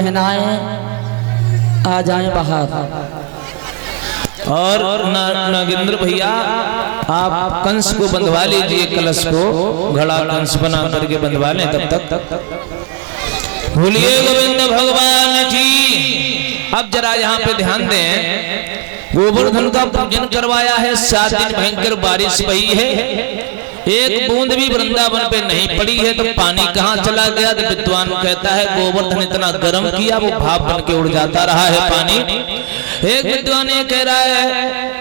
बहनाएं आ जाएं बाहर। और नागेंद्र भैया आप कंस को बंधवा लीजिए, कलश को घड़ा कंस बना करके बंधवा लें। तब तक भूलिए गोविंद भगवान की। अब जरा यहाँ पे ध्यान दें, गोवर्धन का पूजन करवाया है, 7 दिन भयंकर बारिश हुई है, एक बूंद भी वृंदावन पे नहीं पड़ी है, तो पानी कहाँ चला गया? तो विद्वान कहता है गोवर्धन इतना गर्म किया वो भाप बन के उड़ जाता रहा है पानी। एक विद्वान ये कह रहा है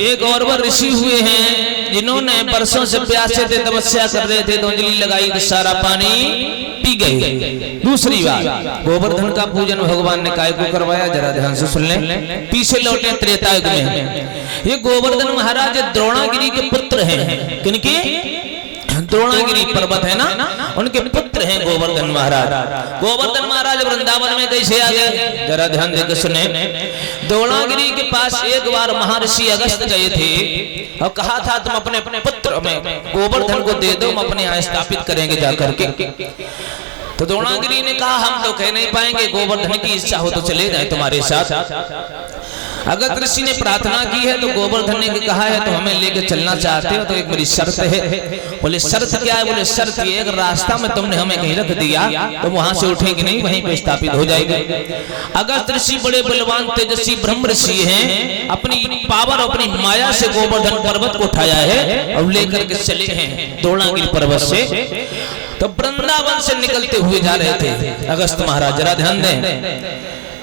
एक और वह ऋषि हुए हैं जिन्होंने बरसों से प्यासे थे, तपस्या कर रहे थे, तो अंजलि लगाई तो सारा पानी पी गए। दूसरी बात, गोवर्धन का पूजन भगवान ने काय को करवाया, जरा ध्यान से सुन लें। पीछे लौटे त्रेता युग में। ये गोवर्धन महाराज द्रोणागिरी के पुत्र हैं। किनके? द्रोणागिरी पर्वत है ना, उनके पुत्र हैं गोवर्धन महाराज। गोवर्धन महाराज वृंदावन में कैसे आ गए? जरा ध्यान देकर सुने। द्रोणागिरी के पास एक बार महर्षि अगस्त गए थे और कहा था तुम अपने अपने पुत्र में गोवर्धन को दे दो, हम अपने यहाँ स्थापित करेंगे जाकर के। तो द्रोणागिरी ने कहा हम तो कह नहीं पाएंगे, गोवर्धन की इच्छा हो तो चले जाए तुम्हारे साथ। अगस्त ऋषि ने प्रार्थना की है तो गोवर्धन ने कहा है तो हमें लेकर चलना चाहते हो तो एक मेरी शर्त है। बोले शर्त क्या है? बोले शर्त ये, अगर रास्ता में तुमने हमें कहीं रख दिया तो वहां से उठेंगे नहीं, वहीं पे स्थापित हो जाएगा। अगस्त ऋषि बड़े बलवान तेजस्वी ब्रह्म ऋषि हैं, अपनी पावर अपनी माया से गोवर्धन पर्वत को उठाया है और लेकर के चले हैं द्रोणागिरी पर्वत से। तो वृंदावन से निकलते हुए जा रहे थे अगस्त महाराज। जरा ध्यान दें,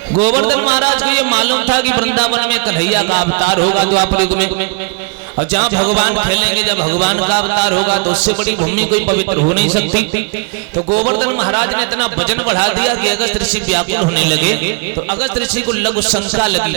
गोवर्धन महाराज को ये मालूम था कि वृंदावन में कन्हैया का अवतार होगा द्वापर युग में, और जहाँ भगवान खेलेंगे, जब भगवान का अवतार होगा तो उससे बड़ी भूमि कोई पवित्र हो नहीं सकती। तो गोवर्धन महाराज ने इतना वजन बढ़ा दिया कि अगस्त ऋषि व्याकुल होने लगे। तो अगस्त ऋषि को लघु शंका लगी।